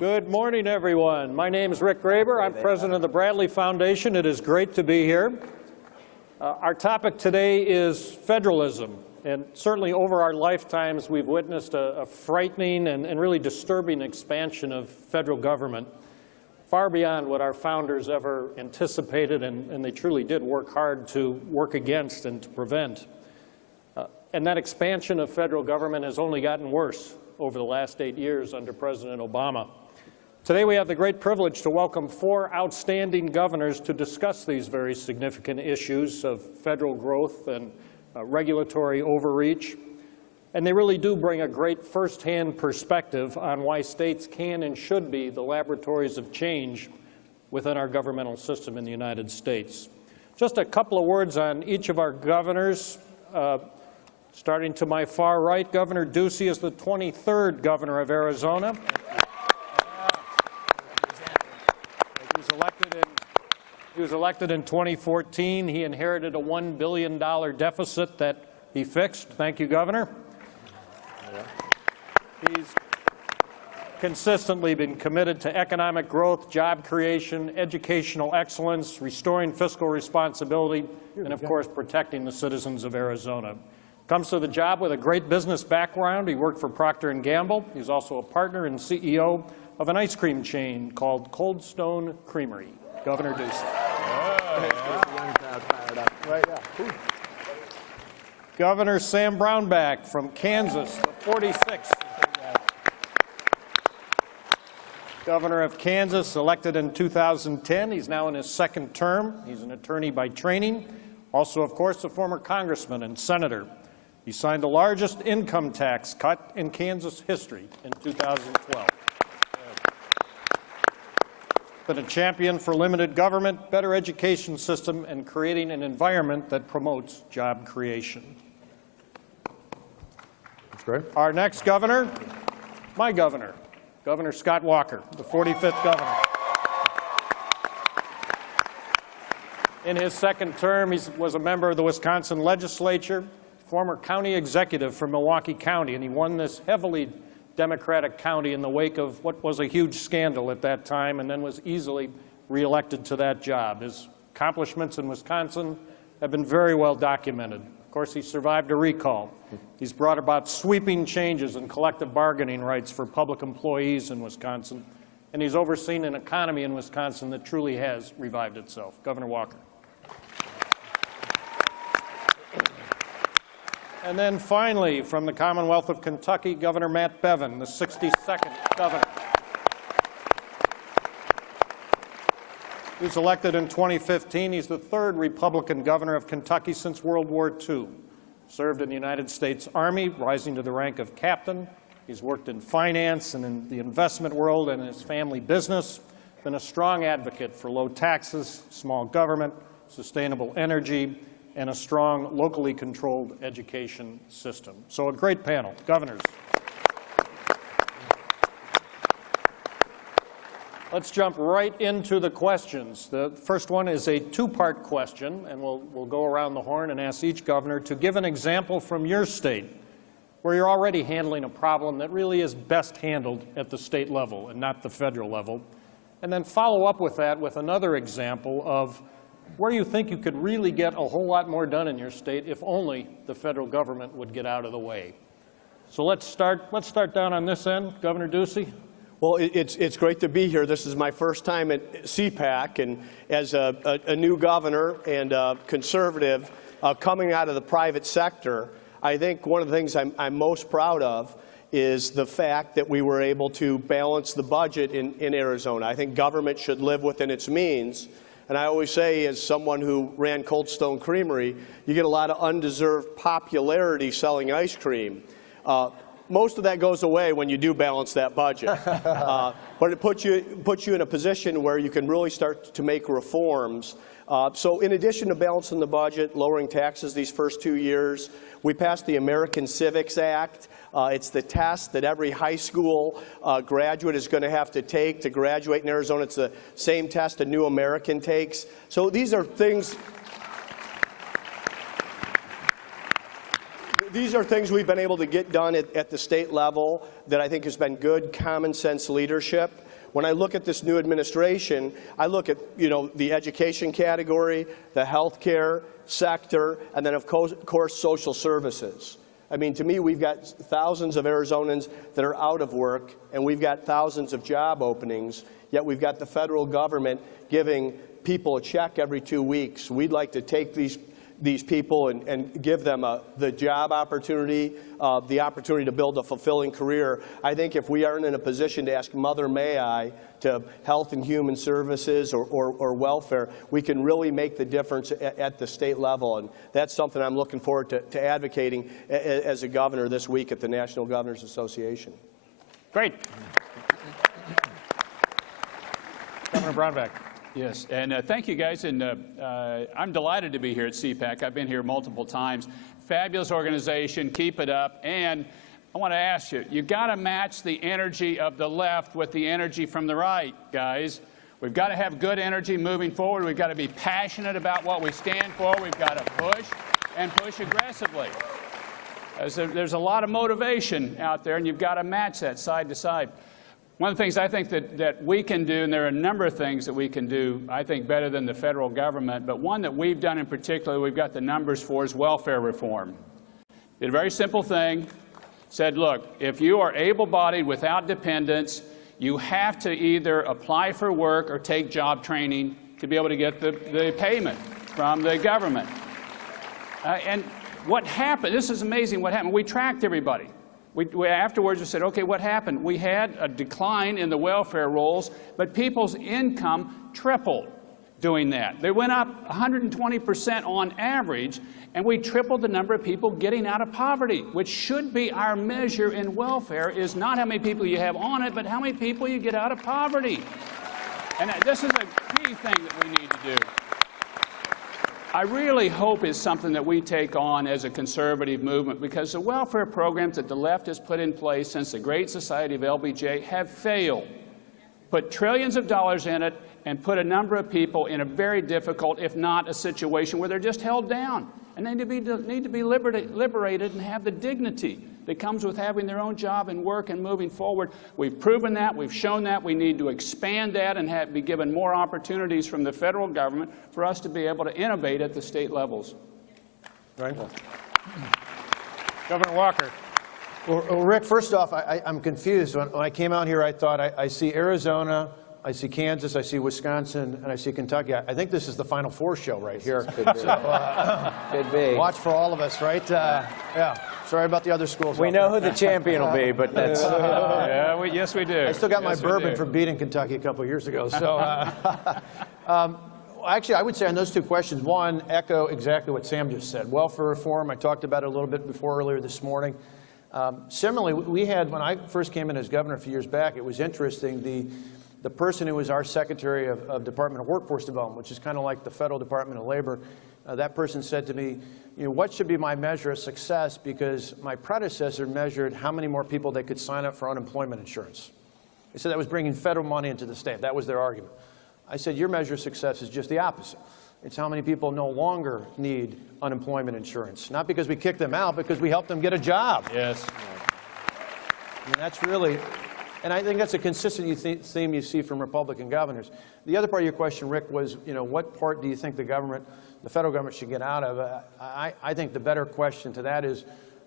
Good morning, everyone. My name is Rick Graber. I'm president of the Bradley Foundation. It is great to be here. Our topic today is federalism. And certainly over our lifetimes, we've witnessed a frightening and really disturbing expansion of federal government, far beyond what our founders ever anticipated, and they truly did work hard to work against and to prevent. And that expansion of federal government has only gotten worse over the last 8 years under President Obama. Today we have the great privilege to welcome 4 outstanding governors to discuss these very significant issues of federal growth and regulatory overreach. And they really do bring a great firsthand perspective on why states can and should be the laboratories of change within our governmental system in the United States. Just a couple of words on each of our governors. Starting to my far right, Governor Ducey is the 23rd governor of Arizona. He was elected in 2014. He inherited a $1 billion deficit that he fixed. Thank you, Governor. He's consistently been committed to economic growth, job creation, educational excellence, restoring fiscal responsibility, and of course, protecting the citizens of Arizona. Comes to the job with a great business background. He worked for Procter & Gamble. He's also a partner and CEO of an ice cream chain called Cold Stone Creamery. Governor Ducey. Governor Sam Brownback from Kansas, the 46th. Governor of Kansas, elected in 2010. He's now in his second term. He's an attorney by training. Also, of course, a former congressman and senator. He signed the largest income tax cut in Kansas history in 2012. Been a champion for limited government, better education system, and creating an environment that promotes job creation. That's great. Our next governor, my governor, Governor Scott Walker, the 45th governor. In his second term, he was a member of the Wisconsin legislature, former county executive for Milwaukee County, and he won this heavily Democratic county in the wake of what was a huge scandal at that time, and then was easily reelected to that job. His accomplishments in Wisconsin have been very well documented. Of course, he survived a recall. He's brought about sweeping changes in collective bargaining rights for public employees in Wisconsin, and he's overseen an economy in Wisconsin that truly has revived itself. Governor Walker. And then finally, from the Commonwealth of Kentucky, Governor Matt Bevin, the 62nd governor. He was elected in 2015. He's the 3rd Republican governor of Kentucky since World War II. Served in the United States Army, rising to the rank of captain. He's worked in finance and in the investment world and in his family business. Been a strong advocate for low taxes, small government, sustainable energy, and a strong, locally controlled education system. So a great panel. Governors. Let's jump right into the questions. The first one is a 2-part question, and we'll go around the horn and ask each governor to give an example from your state where you're already handling a problem that really is best handled at the state level and not the federal level, and then follow up with that with another example of where you think you could really get a whole lot more done in your state if only the federal government would get out of the way. So let's start down on this end. Governor Ducey. Well, it's great to be here. This is my first time at CPAC, and as a new governor and a conservative coming out of the private sector, I think one of the things I'm most proud of is the fact that we were able to balance the budget in Arizona. I think government should live within its means. And I always say, as someone who ran Cold Stone Creamery, you get a lot of undeserved popularity selling ice cream. Most of that goes away when you do balance that budget. But it puts you in a position where you can really start to make reforms. So in addition to balancing the budget, lowering taxes these first 2 years, we passed the American Civics Act. It's the test that every high school graduate is going to have to take to graduate in Arizona. It's the same test a new American takes. So these are things we've been able to get done at the state level that I think has been good common sense leadership. When I look at this new administration, I look at, the education category, the healthcare sector, and then, of course, social services. I mean, to me, we've got thousands of Arizonans that are out of work, and we've got thousands of job openings, yet we've got the federal government giving people a check every 2 weeks. We'd like to take these people and give them the job opportunity, the opportunity to build a fulfilling career. I think if we aren't in a position to ask Mother May I to Health and Human Services or welfare, we can really make the difference at the state level. And that's something I'm looking forward to advocating as a governor this week at the National Governors Association. Great. Governor Brownback. Yes, and thank you guys, and I'm delighted to be here at CPAC. I've been here multiple times. Fabulous organization, keep it up, and I want to ask you, you got to match the energy of the left with the energy from the right, guys. We've got to have good energy moving forward. We've got to be passionate about what we stand for. We've got to push, and push aggressively. There's a lot of motivation out there, and you've got to match that side to side. One of the things I think that we can do, and there are a number of things that we can do, I think, better than the federal government, but one that we've done in particular, we've got the numbers for, is welfare reform. Did a very simple thing, said, look, if you are able-bodied without dependents, you have to either apply for work or take job training to be able to get the payment from the government. And what happened, this is amazing what happened, we tracked everybody. Afterwards, we said, okay, what happened? We had a decline in the welfare rolls, but people's income tripled doing that. They went up 120% on average, and we tripled the number of people getting out of poverty, which should be our measure in welfare, is not how many people you have on it, but how many people you get out of poverty. And this is a key thing that we need to do. I really hope it's something that we take on as a conservative movement, because the welfare programs that the left has put in place since the Great Society of LBJ have failed. Put trillions of dollars in it and put a number of people in a very difficult, if not a situation where they're just held down. And they need to be liberated and have the dignity that comes with having their own job and work and moving forward. We've proven that. We've shown that. We need to expand that and be given more opportunities from the federal government for us to be able to innovate at the state levels. Right. Governor Walker. Well, Rick, first off, I'm confused. When I came out here, I thought I see Arizona, I see Kansas, I see Wisconsin, and I see Kentucky. I think this is the Final Four show right here. Could be. So, Could be. Watch for all of us, right? Yeah. Sorry about the other schools. We know who the champion will be, but that's... Yes, we do. I still got my bourbon from beating Kentucky a couple of years ago. So, actually, I would say on those two questions, one, echo exactly what Sam just said. Welfare reform, I talked about it a little bit earlier this morning. Similarly, we had, when I first came in as governor a few years back, it was interesting, the person who was our Secretary of Department of Workforce Development, which is kind of like the Federal Department of Labor, that person said to me, what should be my measure of success? Because my predecessor measured how many more people they could sign up for unemployment insurance. They said that was bringing federal money into the state. That was their argument. I said, your measure of success is just the opposite. It's how many people no longer need unemployment insurance. Not because we kicked them out, because we helped them get a job. Yes. And that's really... And I think that's a consistent theme you see from Republican governors. The other part of your question, Rick, was, what part do you think the federal government should get out of? I think the better question to that is,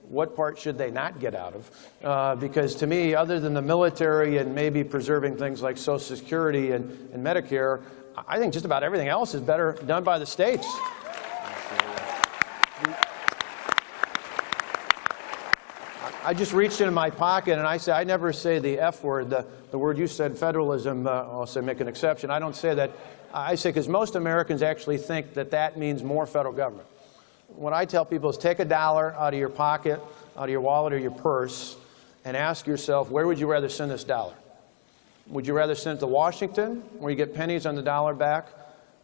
what part should they not get out of? Because to me, other than the military and maybe preserving things like Social Security and Medicare, I think just about everything else is better done by the states. I just reached into my pocket and I never say the F word, the word you said, federalism, I'll say make an exception. I don't say that. I say because most Americans actually think that means more federal government. What I tell people is take $1 out of your pocket, out of your wallet or your purse, and ask yourself, where would you rather send this dollar? Would you rather send it to Washington, where you get pennies on the dollar back,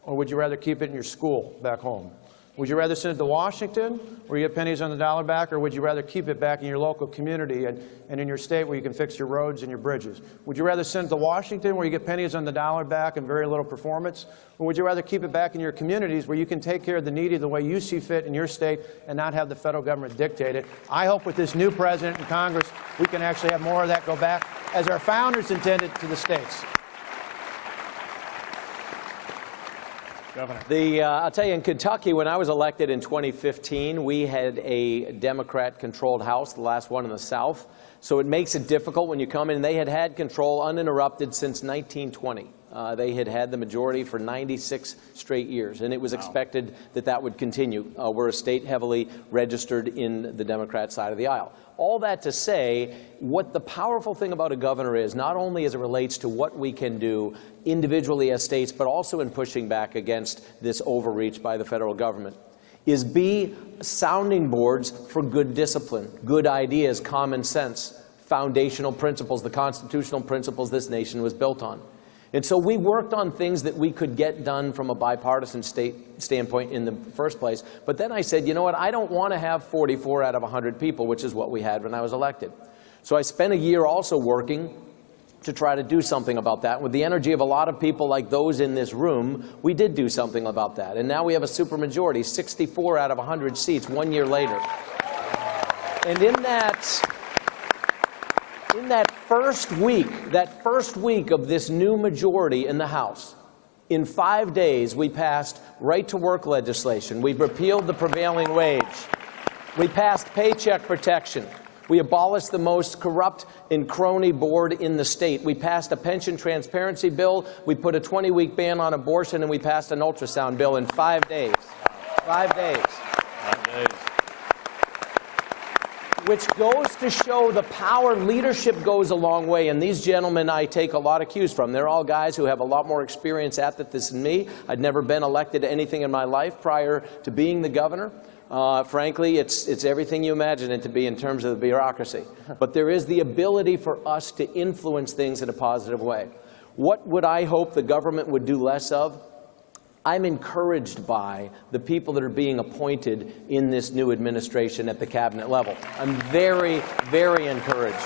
or would you rather keep it in your school back home? Would you rather send it to Washington, where you get pennies on the dollar back, or would you rather keep it back in your local community and in your state where you can fix your roads and your bridges? Would you rather send it to Washington, where you get pennies on the dollar back and very little performance? Or would you rather keep it back in your communities where you can take care of the needy the way you see fit in your state and not have the federal government dictate it? I hope with this new president and Congress, we can actually have more of that go back, as our founders intended, to the states. Governor. I'll tell you, in Kentucky, when I was elected in 2015, we had a Democrat-controlled House, the last one in the South. So it makes it difficult when you come in. They had had control uninterrupted since 1920. They had had the majority for 96 straight years, and it was expected that that would continue. We're a state heavily registered in the Democrat side of the aisle. All that to say, what the powerful thing about a governor is, not only as it relates to what we can do individually as states, but also in pushing back against this overreach by the federal government, is be sounding boards for good discipline, good ideas, common sense, foundational principles, the constitutional principles this nation was built on. And so we worked on things that we could get done from a bipartisan standpoint in the first place. But then I said, you know what, I don't want to have 44 out of 100 people, which is what we had when I was elected. So I spent a year also working to try to do something about that. With the energy of a lot of people like those in this room, we did do something about that. And now we have a supermajority, 64 out of 100 seats 1 year later. And in that first week of this new majority in the House, in 5 days, we passed right-to-work legislation. We repealed the prevailing wage. We passed paycheck protection. We abolished the most corrupt and crony board in the state. We passed a pension transparency bill. We put a 20-week ban on abortion, and we passed an ultrasound bill in 5 days. 5 days. 5 days. Which goes to show the power. Leadership goes a long way, and these gentlemen I take a lot of cues from. They're all guys who have a lot more experience at this than me. I'd never been elected to anything in my life prior to being the governor. Frankly, it's everything you imagine it to be in terms of the bureaucracy. But there is the ability for us to influence things in a positive way. What would I hope the government would do less of? I'm encouraged by the people that are being appointed in this new administration at the cabinet level. I'm very, very encouraged.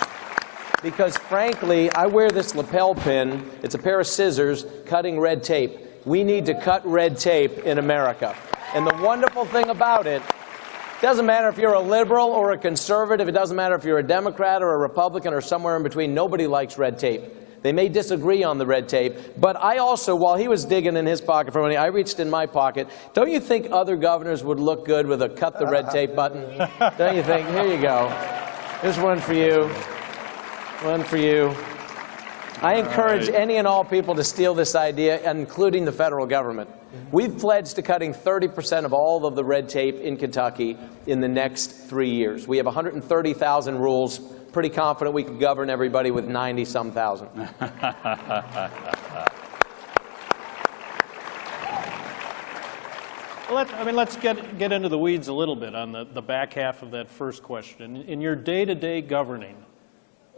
Because frankly, I wear this lapel pin. It's a pair of scissors cutting red tape. We need to cut red tape in America. And the wonderful thing about it, doesn't matter if you're a liberal or a conservative, it doesn't matter if you're a Democrat or a Republican or somewhere in between, nobody likes red tape. They may disagree on the red tape, but I also, while he was digging in his pocket for money, I reached in my pocket. Don't you think other governors would look good with a cut the red tape button? Don't you think? Here you go. Here's one for you. One for you. I encourage any and all people to steal this idea, including the federal government. We've pledged to cutting 30% of all of the red tape in Kentucky in the next 3 years. We have 130,000 rules. Pretty confident we could govern everybody with 90-some thousand. Let's get into the weeds a little bit on the back half of that first question. In your day-to-day governing,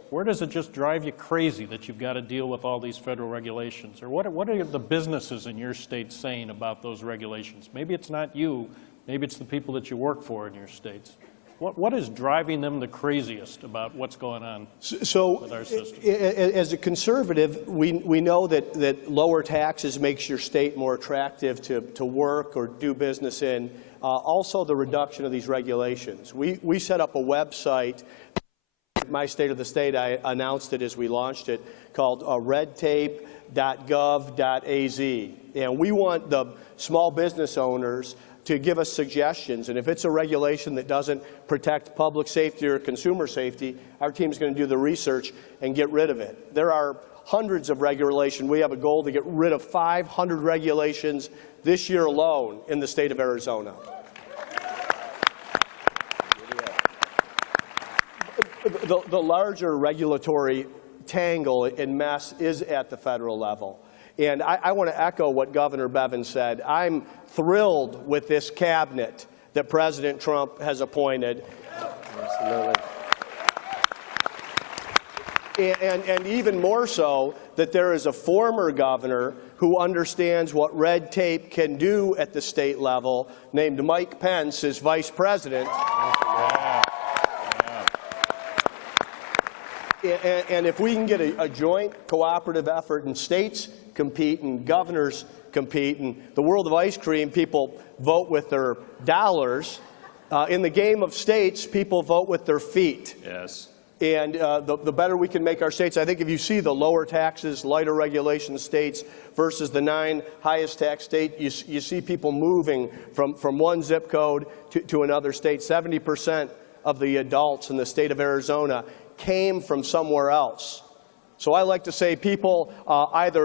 where does it just drive you crazy that you've got to deal with all these federal regulations? Or what are the businesses in your state saying about those regulations? Maybe it's not you, maybe it's the people that you work for in your states. What is driving them the craziest about what's going on with our system? As a conservative, we know that lower taxes makes your state more attractive to work or do business in. Also, the reduction of these regulations. We set up a website, my state of the state, I announced it as we launched it, called redtape.gov.az. And we want the small business owners to give us suggestions. And if it's a regulation that doesn't protect public safety or consumer safety, our team's going to do the research and get rid of it. There are hundreds of regulations. We have a goal to get rid of 500 regulations this year alone in the state of Arizona. The larger regulatory tangle and mess is at the federal level. And I want to echo what Governor Bevin said. I'm thrilled with this cabinet that President Trump has appointed. Absolutely. And even more so, that there is a former governor who understands what red tape can do at the state level, named Mike Pence, as vice president. And if we can get a joint cooperative effort in states compete and governors compete, and the world of ice cream, people vote with their dollars. In the game of states, people vote with their feet. Yes. And the better we can make our states. I think if you see the lower taxes, lighter regulation states versus the 9 highest tax states, you see people moving from one zip code to another state. 70% of the adults in the state of Arizona came from somewhere else. So I like to say people either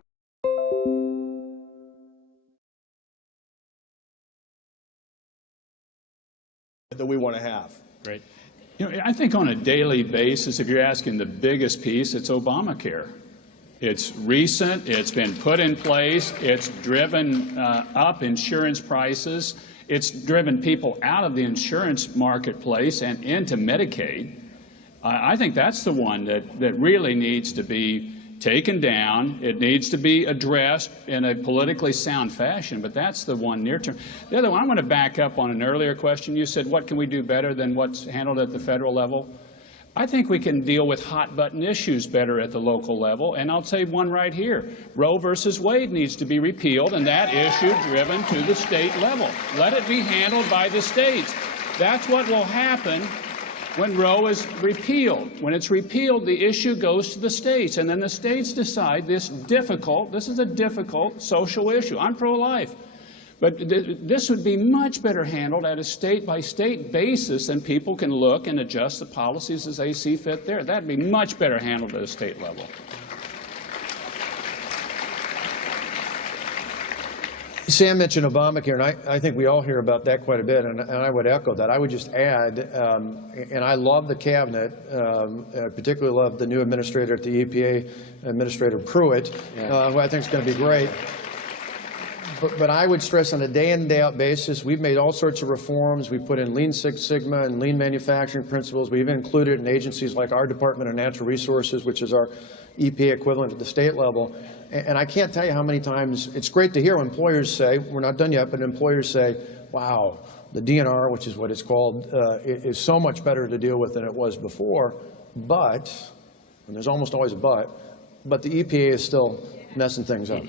that we want to have. Great. You know, I think on a daily basis, if you're asking the biggest piece, it's Obamacare. It's recent, it's been put in place, it's driven up insurance prices, it's driven people out of the insurance marketplace and into Medicaid. I think that's the one that really needs to be taken down. It needs to be addressed in a politically sound fashion, but that's the one near term. The other one, I want to back up on an earlier question. You said, what can we do better than what's handled at the federal level? I think we can deal with hot-button issues better at the local level, and I'll say one right here. Roe versus Wade needs to be repealed, and that issue driven to the state level. Let it be handled by the states. That's what will happen when Roe is repealed. When it's repealed, the issue goes to the states, and then the states decide this is a difficult social issue. I'm pro-life. But this would be much better handled at a state-by-state basis, and people can look and adjust the policies as they see fit there. That'd be much better handled at a state level. Sam mentioned Obamacare, and I think we all hear about that quite a bit, and I would echo that. I would just add, and I love the cabinet, I particularly love the new administrator at the EPA, Administrator Pruitt, who I think is going to be great. But I would stress on a day-in, day-out basis, we've made all sorts of reforms. We put in Lean Six Sigma and lean manufacturing principles. We've included in agencies like our Department of Natural Resources, which is our EPA equivalent at the state level. And I can't tell you how many times it's great to hear employers say, we're not done yet, but employers say, wow, the DNR, which is what it's called, is so much better to deal with than it was before. But, and there's almost always a but the EPA is still messing things up.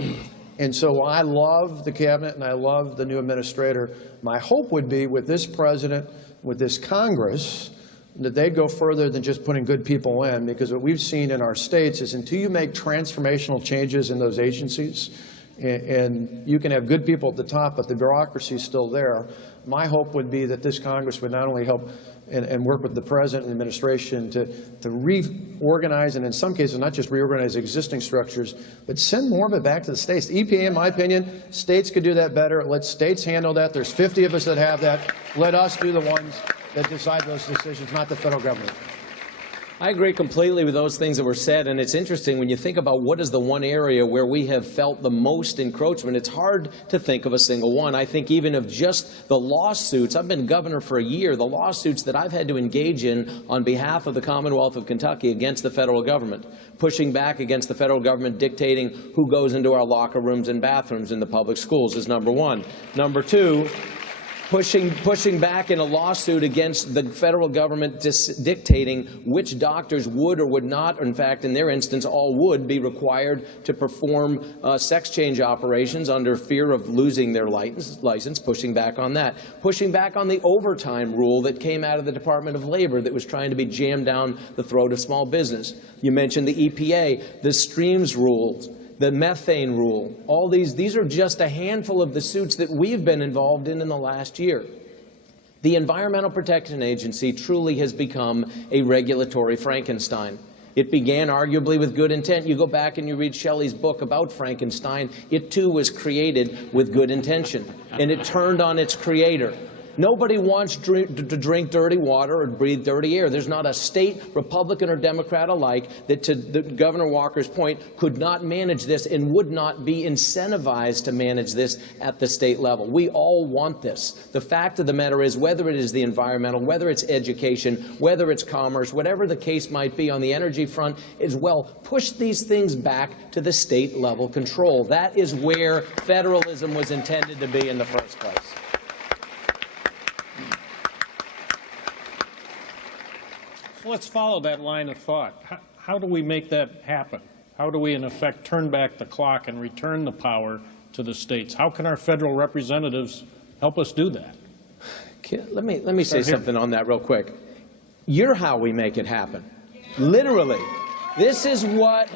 And so I love the cabinet and I love the new administrator. My hope would be with this president, with this Congress, that they go further than just putting good people in, because what we've seen in our states is until you make transformational changes in those agencies, and you can have good people at the top, but the bureaucracy is still there, my hope would be that this Congress would not only help and work with the President and the administration to reorganize, and in some cases not just reorganize existing structures, but send more of it back to the states. The EPA, in my opinion, states could do that better. Let states handle that. There's 50 of us that have that. Let us do the ones that decide those decisions, not the federal government. I agree completely with those things that were said, and it's interesting when you think about what is the one area where we have felt the most encroachment. It's hard to think of a single one. I think even of just the lawsuits, I've been governor for a year, the lawsuits that I've had to engage in on behalf of the Commonwealth of Kentucky against the federal government, pushing back against the federal government dictating who goes into our locker rooms and bathrooms in the public schools is number one. Number two, pushing back in a lawsuit against the federal government dictating which doctors would or would not, or in fact, in their instance, all would be required to perform sex change operations under fear of losing their license, pushing back on that. Pushing back on the overtime rule that came out of the Department of Labor that was trying to be jammed down the throat of small business. You mentioned the EPA, the streams rules, the methane rule. All these are just a handful of the suits that we've been involved in the last year. The Environmental Protection Agency truly has become a regulatory Frankenstein. It began arguably with good intent. You go back and you read Shelley's book about Frankenstein. It too was created with good intention, and it turned on its creator. Nobody wants to drink dirty water or breathe dirty air. There's not a state, Republican or Democrat alike, that, to Governor Walker's point, could not manage this and would not be incentivized to manage this at the state level. We all want this. The fact of the matter is, whether it is the environmental, whether it's education, whether it's commerce, whatever the case might be on the energy front, is, well, push these things back to the state level control. That is where federalism was intended to be in the first place. Let's follow that line of thought. How do we make that happen? How do we, in effect, turn back the clock and return the power to the states? How can our federal representatives help us do that? Let me say something on that real quick. You're how we make it happen. Literally. This is what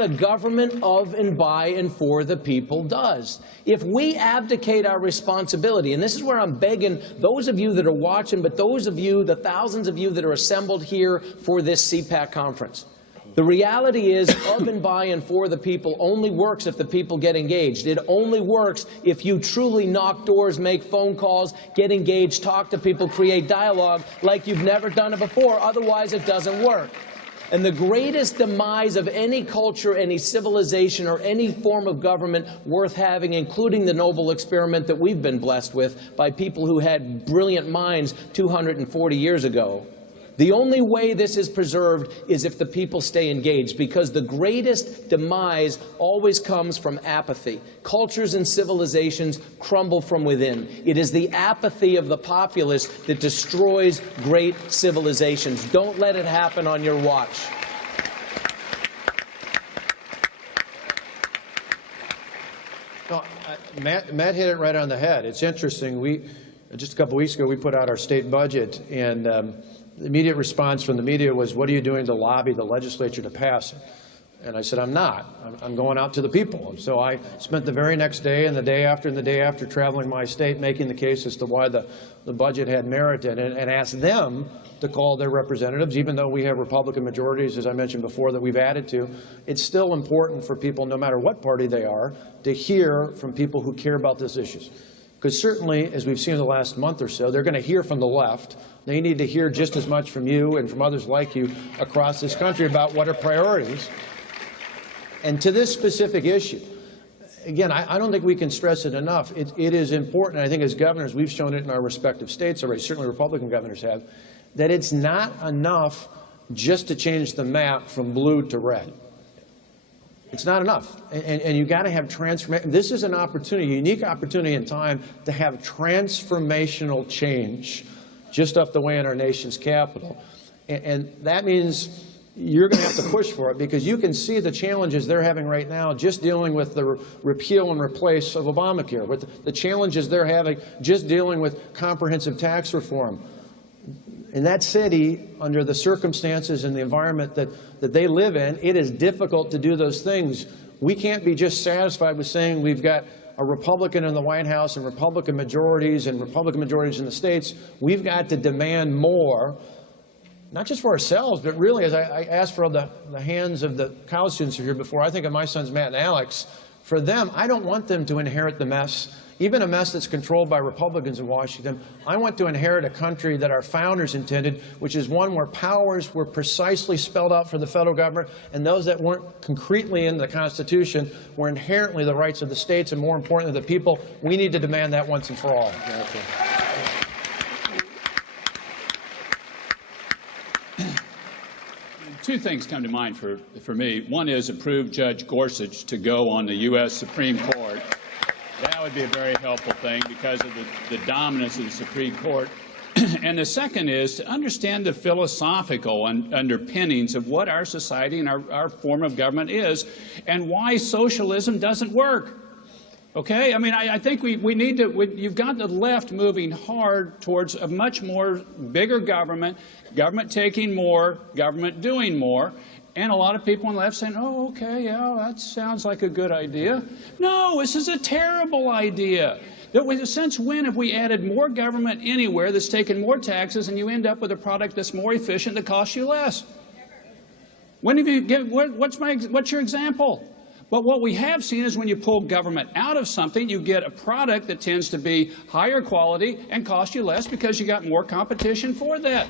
a government of and by and for the people does. If we abdicate our responsibility, and this is where I'm begging those of you that are watching, but those of you, the thousands of you that are assembled here for this CPAC conference, the reality is of and by and for the people only works if the people get engaged. It only works if you truly knock doors, make phone calls, get engaged, talk to people, create dialogue like you've never done it before. Otherwise, it doesn't work. And the greatest demise of any culture, any civilization, or any form of government worth having, including the noble experiment that we've been blessed with by people who had brilliant minds 240 years ago. The only way this is preserved is if the people stay engaged, because the greatest demise always comes from apathy. Cultures and civilizations crumble from within. It is the apathy of the populace that destroys great civilizations. Don't let it happen on your watch. No, Matt hit it right on the head. It's interesting. Just a couple weeks ago, we put out our state budget, and the immediate response from the media was, what are you doing to lobby the legislature to pass it? And I said, I'm not. I'm going out to the people. And so I spent the very next day and the day after traveling my state, making the case as to why the budget had merit in it, and asked them to call their representatives. Even though we have Republican majorities, as I mentioned before, that we've added to, it's still important for people, no matter what party they are, to hear from people who care about these issues. Because certainly, as we've seen in the last month or so, they're going to hear from the left. They need to hear just as much from you and from others like you across this country about what are priorities. And to this specific issue, again, I don't think we can stress it enough. It is important, and I think as governors, we've shown it in our respective states already, certainly Republican governors have, that it's not enough just to change the map from blue to red. It's not enough, and you've got to have transformation. This is an opportunity, a unique opportunity in time to have transformational change just up the way in our nation's capital. And that means you're going to have to push for it, because you can see the challenges they're having right now just dealing with the repeal and replace of Obamacare, with the challenges they're having just dealing with comprehensive tax reform. In that city, under the circumstances and the environment that they live in, it is difficult to do those things. We can't be just satisfied with saying we've got a Republican in the White House and Republican majorities in the states. We've got to demand more, not just for ourselves, but really, as I asked for the hands of the college students who are here before, I think of my sons Matt and Alex. For them, I don't want them to inherit the mess, even a mess that's controlled by Republicans in Washington. I want to inherit a country that our founders intended, which is one where powers were precisely spelled out for the federal government, and those that weren't concretely in the Constitution were inherently the rights of the states, and more importantly, the people. We need to demand that once and for all. Two things come to mind for me. One is approve Judge Gorsuch to go on the U.S. Supreme Court. That would be a very helpful thing because of the dominance of the Supreme Court. And the second is to understand the philosophical underpinnings of what our society and our form of government is, and why socialism doesn't work. Okay? I mean, I think we need to, you've got the left moving hard towards a much more bigger government, government taking more, government doing more, and a lot of people on the left saying, oh, okay, yeah, that sounds like a good idea. No, this is a terrible idea. Since when have we added more government anywhere that's taken more taxes and you end up with a product that's more efficient that costs you less? When have you what's your example? But what we have seen is when you pull government out of something, you get a product that tends to be higher quality and cost you less because you got more competition for that.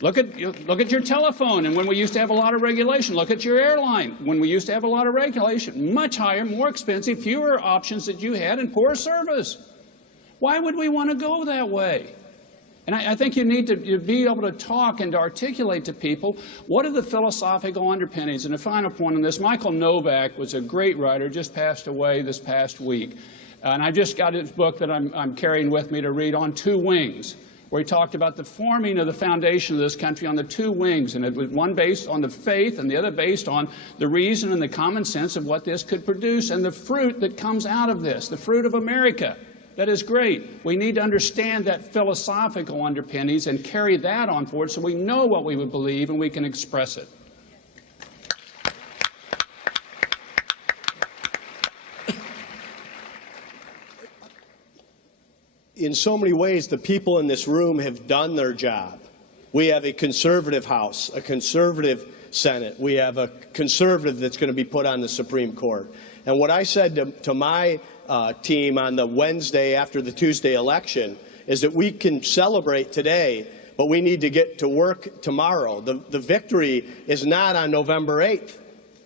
Look at your telephone, and when we used to have a lot of regulation. Look at your airline. When we used to have a lot of regulation, much higher, more expensive, fewer options that you had, and poor service. Why would we want to go that way? And I think you need to be able to talk and to articulate to people what are the philosophical underpinnings. And a final point on this, Michael Novak was a great writer, just passed away this past week. And I just got his book that I'm carrying with me to read, On Two Wings, where he talked about the forming of the foundation of this country on the two wings, and it was one based on the faith and the other based on the reason and the common sense of what this could produce and the fruit that comes out of this, the fruit of America. that is great. We need to understand that philosophical underpinnings and carry that on forward so we know what we would believe and we can express it. In so many ways, the people in this room have done their job. We have a conservative House, a conservative Senate. We have a conservative that's going to be put on the Supreme Court. And what I said to my team on the Wednesday after the Tuesday election is that we can celebrate today, but we need to get to work tomorrow. The victory is not on November 8th.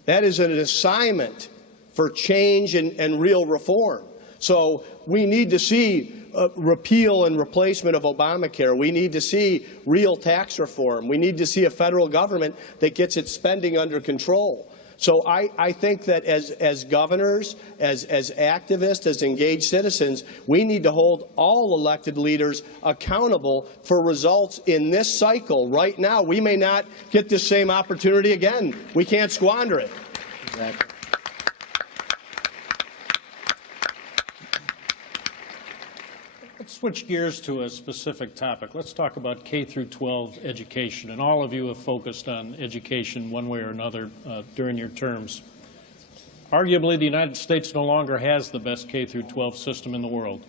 That is an assignment for change and real reform. So we need to see repeal and replacement of Obamacare. We need to see real tax reform. We need to see a federal government that gets its spending under control. So I think that as governors, as activists, as engaged citizens, we need to hold all elected leaders accountable for results in this cycle. Right now, we may not get this same opportunity again. We can't squander it. Exactly. Let's switch gears to a specific topic. Let's talk about K through 12 education. And all of you have focused on education one way or another during your terms. Arguably, the United States no longer has the best K through 12 system in the world.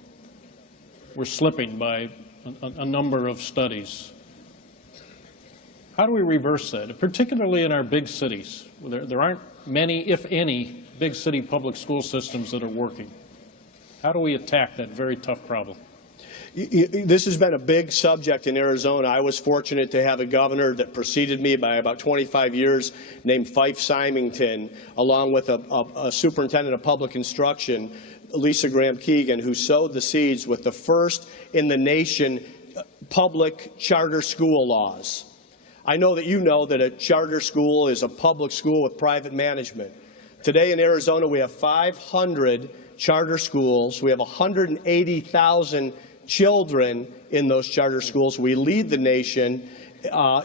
We're slipping by a number of studies. How do we reverse that, particularly in our big cities? There aren't many, if any, big city public school systems that are working. How do we attack that very tough problem? This has been a big subject in Arizona. I was fortunate to have a governor that preceded me by about 25 years named Fife Symington, along with a superintendent of public instruction, Lisa Graham Keegan, who sowed the seeds with the first in the nation public charter school laws. I know that you know that a charter school is a public school with private management. Today in Arizona, we have 500 charter schools. We have 180,000 children in those charter schools. We lead the nation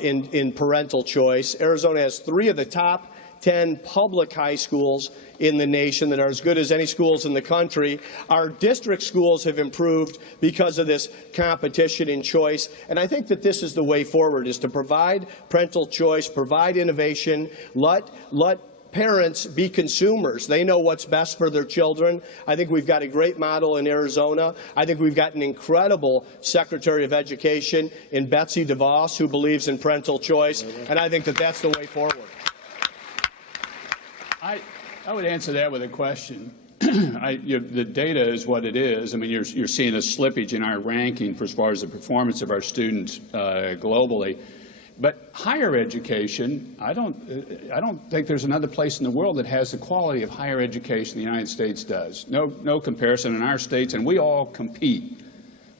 in parental choice. Arizona has 3 of the top 10 public high schools in the nation that are as good as any schools in the country. Our district schools have improved because of this competition and choice. And I think that this is the way forward, is to provide parental choice, provide innovation, let parents be consumers. They know what's best for their children. I think we've got a great model in Arizona. I think we've got an incredible Secretary of Education in Betsy DeVos who believes in parental choice, and I think that that's the way forward. I would answer that with a question. The data is what it is. I mean, you're seeing a slippage in our ranking for as far as the performance of our students globally. But higher education, I don't think there's another place in the world that has the quality of higher education the United States does. No comparison in our states, and we all compete.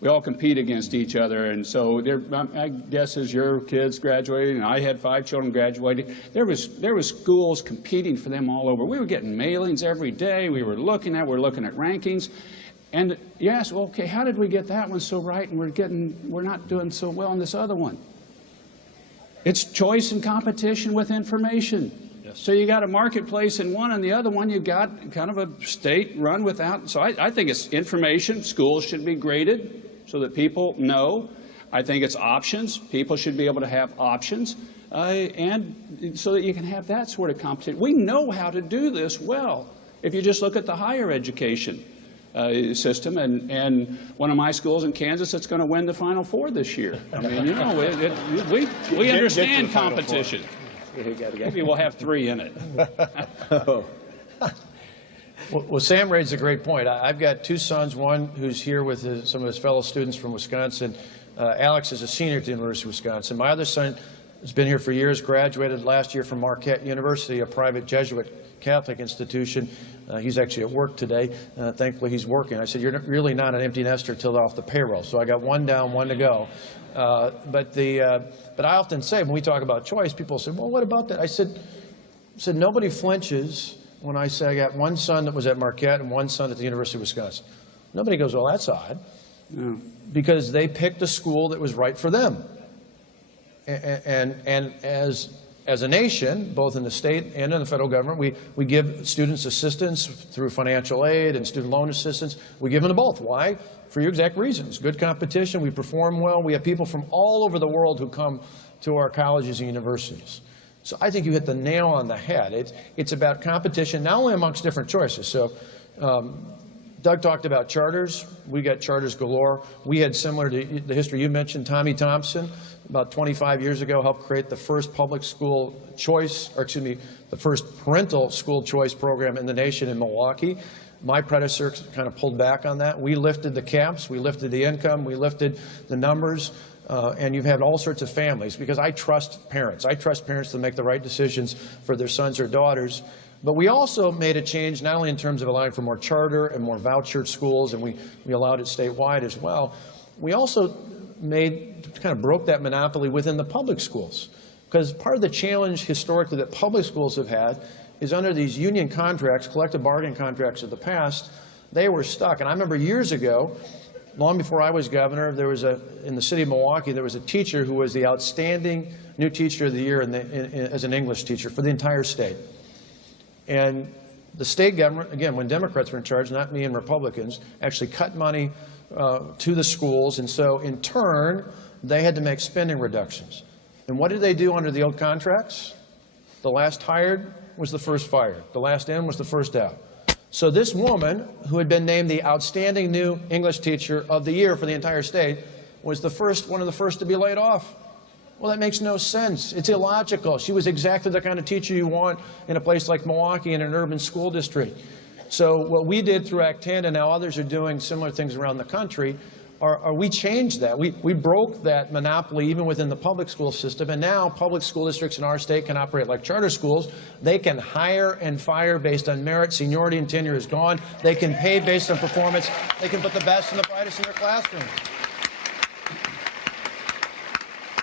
We all compete against each other, and so my guess is your kids graduated, and I had 5 children graduating. There was schools competing for them all over. We were getting mailings every day. We were looking at rankings, and you ask, well, okay, how did we get that one so right, and we're not doing so well in this other one? It's choice and competition with information. Yes. So you got a marketplace in one, and the other one you got kind of a state run without. So I think it's information. Schools should be graded so that people know. I think it's options. People should be able to have options, and so that you can have that sort of competition. We know how to do this well if you just look at the higher education system, and one of my schools in Kansas that's going to win the Final Four this year. I mean, you know, we understand competition. Maybe we'll have 3 in it. Well, Sam raised a great point. I've got 2 sons, one who's here with some of his fellow students from Wisconsin. Alex is a senior at the University of Wisconsin. My other son has been here for years, graduated last year from Marquette University, a private Jesuit Catholic institution. He's actually at work today. Thankfully, he's working. I said, you're really not an empty nester till they're off the payroll. So I got 1 down, 1 to go. But I often say, when we talk about choice, people say, well, what about that? I said nobody flinches when I say I got 1 son that was at Marquette and 1 son at the University of Wisconsin. Nobody goes, well, that's odd. No. Because they picked a school that was right for them. And as a nation, both in the state and in the federal government, we give students assistance through financial aid and student loan assistance. We give them to both. Why? for your exact reasons. Good competition, we perform well, we have people from all over the world who come to our colleges and universities. So I think you hit the nail on the head. It's about competition, not only amongst different choices. So Doug talked about charters. We got charters galore. We had, similar to the history you mentioned, Tommy Thompson, about 25 years ago, helped create the first public school choice, or excuse me, the first parental school choice program in the nation in Milwaukee. My predecessor kind of pulled back on that. We lifted the caps, we lifted the income, we lifted the numbers, and you've had all sorts of families, because I trust parents. I trust parents to make the right decisions for their sons or daughters. But we also made a change, not only in terms of allowing for more charter and more vouchered schools, and we allowed it statewide as well. We also kind of broke that monopoly within the public schools. Because part of the challenge historically that public schools have had is under these union contracts, collective bargaining contracts of the past, they were stuck. And I remember years ago, long before I was governor, there was in the city of Milwaukee, there was a teacher who was the outstanding new teacher of the year as an English teacher for the entire state. And the state government, again, when Democrats were in charge, not me and Republicans, actually cut money to the schools. And so in turn, they had to make spending reductions. And what did they do under the old contracts? The last hired was the first fired. The last in was the first out. So this woman, who had been named the outstanding new English teacher of the year for the entire state, was one of the first to be laid off. Well, that makes no sense. It's illogical. She was exactly the kind of teacher you want in a place like Milwaukee in an urban school district. So what we did through Act 10, and now others are doing similar things around the country, we changed that. We broke that monopoly even within the public school system, and now public school districts in our state can operate like charter schools. They can hire and fire based on merit. Seniority and tenure is gone. They can pay based on performance. They can put the best and the brightest in their classroom.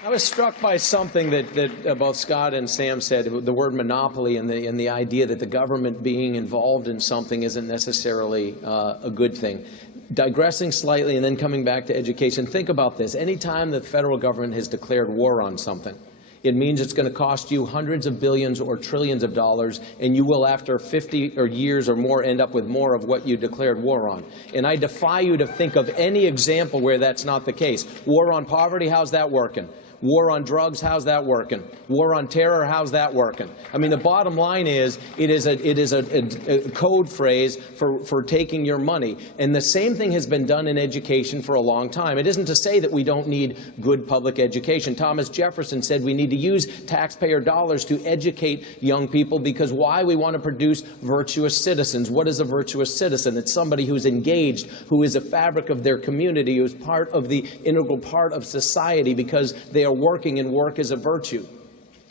I was struck by something that both Scott and Sam said, the word monopoly and the idea that the government being involved in something isn't necessarily a good thing. Digressing slightly and then coming back to education, think about this. Anytime the federal government has declared war on something, it means it's going to cost you hundreds of billions or trillions of dollars, and you will, after 50 years or more, end up with more of what you declared war on. And I defy you to think of any example where that's not the case. War on poverty, how's that working? War on drugs, how's that working? War on terror, how's that working? I mean, the bottom line is, it is a code phrase for taking your money. And the same thing has been done in education for a long time. It isn't to say that we don't need good public education. Thomas Jefferson said we need to use taxpayer dollars to educate young people, because why? We want to produce virtuous citizens. What is a virtuous citizen? It's somebody who's engaged, who is a fabric of their community, who is part of the integral part of society because they are working, and work is a virtue.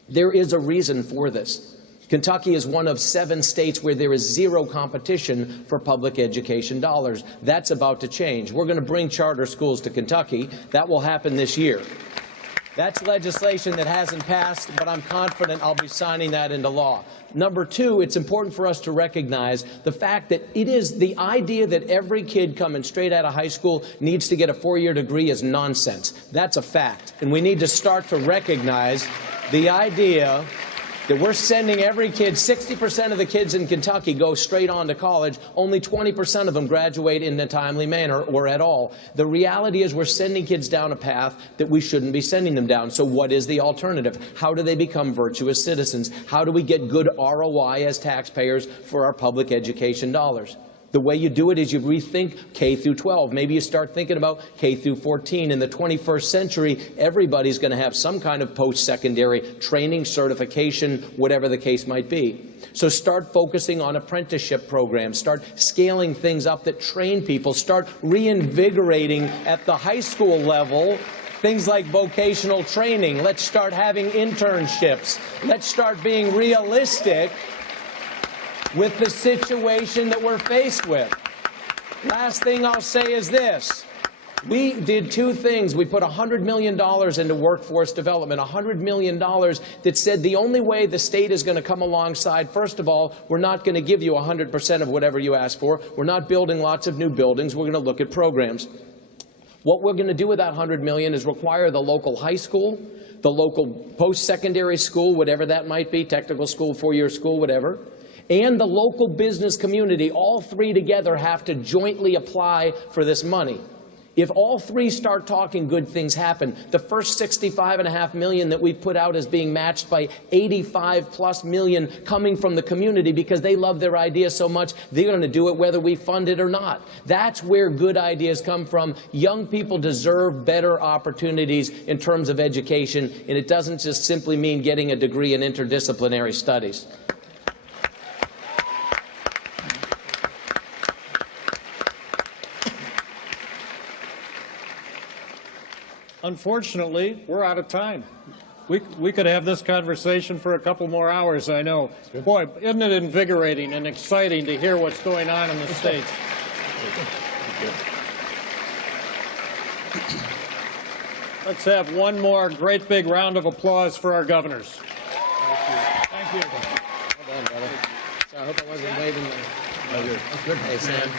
There is a reason for this. Kentucky is one of 7 states where there is zero competition for public education dollars. That's about to change. We're going to bring charter schools to Kentucky. That will happen this year. That's legislation that hasn't passed, but I'm confident I'll be signing that into law. Number 2, it's important for us to recognize the fact that it is the idea that every kid coming straight out of high school needs to get a 4-year degree is nonsense. That's a fact. And we need to start to recognize the idea that we're sending every kid, 60% of the kids in Kentucky go straight on to college. Only 20% of them graduate in a timely manner or at all. The reality is we're sending kids down a path that we shouldn't be sending them down. So what is the alternative? How do they become virtuous citizens? How do we get good ROI as taxpayers for our public education dollars? The way you do it is you rethink K through 12. Maybe you start thinking about K through 14. In the 21st century, everybody's going to have some kind of post-secondary training, certification, whatever the case might be. So start focusing on apprenticeship programs. Start scaling things up that train people. Start reinvigorating at the high school level things like vocational training. Let's start having internships. Let's start being realistic with the situation that we're faced with. Last thing I'll say is this. We did 2 things. We put $100 million into workforce development, $100 million that said the only way the state is going to come alongside, first of all, we're not going to give you 100% of whatever you ask for. We're not building lots of new buildings. We're going to look at programs. What we're going to do with that $100 million is require the local high school, the local post-secondary school, whatever that might be, technical school, 4-year school, whatever, and the local business community, all 3 together have to jointly apply for this money. If all three start talking, good things happen. The first $65.5 million that we put out is being matched by $85+ million coming from the community because they love their idea so much, they're going to do it whether we fund it or not. That's where good ideas come from. Young people deserve better opportunities in terms of education, and it doesn't just simply mean getting a degree in interdisciplinary studies. Unfortunately, we're out of time. We could have this conversation for a couple more hours, I know. Boy, isn't it invigorating and exciting to hear what's going on in the states? Let's have one more great big round of applause for our governors. Thank you. Well done, brother. So I hope I wasn't waving the... Good day, Sam.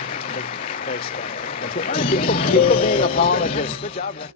Thanks. Keep being apologists. Good job, man.